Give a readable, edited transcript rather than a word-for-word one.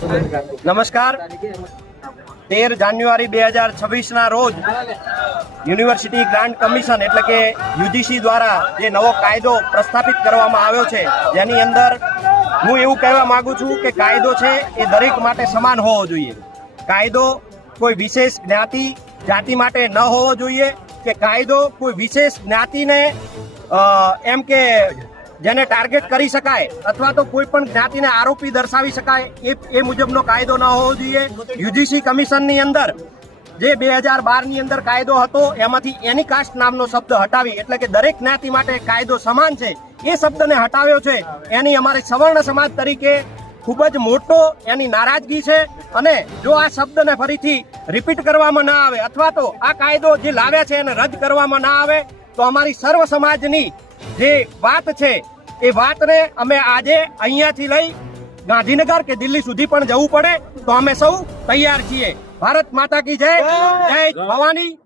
નમસ્કાર. 13 જાન્યુઆરી 2026 રોજ university grant commission એટલે કે યુજીસી દ્વારા જે નવો કાયદો પ્રસ્થાપિત કરવામાં આવ્યો છે, જેની અંદર હું એવું કહેવા માંગુ છું કે કાયદો છે એ દરેક માટે સમાન હોવો જોઈએ. કાયદો કોઈ વિશેષ જ્ઞાતિ જાતિ માટે ન હોવો જોઈએ કે કાયદો કોઈ વિશેષ જ્ઞાતિને એમ કે જેને ટાર્ગેટ કરી શકાય અથવા તો કોઈ પણ જ્ઞાતિને આરોપી દર્શાવી શકાય એ મુજબનો કાયદો ન હોવો જોઈએ. યુજીસી કમિશનની અંદર જે 2012ની અંદર કાયદો હતો એમાંથી એની કાસ્ટ નામનો શબ્દ હટાવી એટલે કે દરેક જ્ઞાતિ માટે કાયદો સમાન છે એ શબ્દને હટાવ્યો છે. એની અમારી સવર્ણ સમાજ તરીકે ખૂબ જ મોટો એની નારાજગી છે અને જો આ શબ્દને ફરીથી રિપીટ કરવામાં ના આવે અથવા તો આ કાયદો જે લાવ્યા છે એને રદ કરવામાં ના આવે તો અમારી સર્વ સમાજની જે વાત છે એ વાતને અમે આજે અહીંયાથી લઈ ગાંધીનગર કે દિલ્હી સુધી પણ જવું પડે તો અમે સૌ તૈયાર છીએ. ભારત માતા કી જય. જય ભવાની.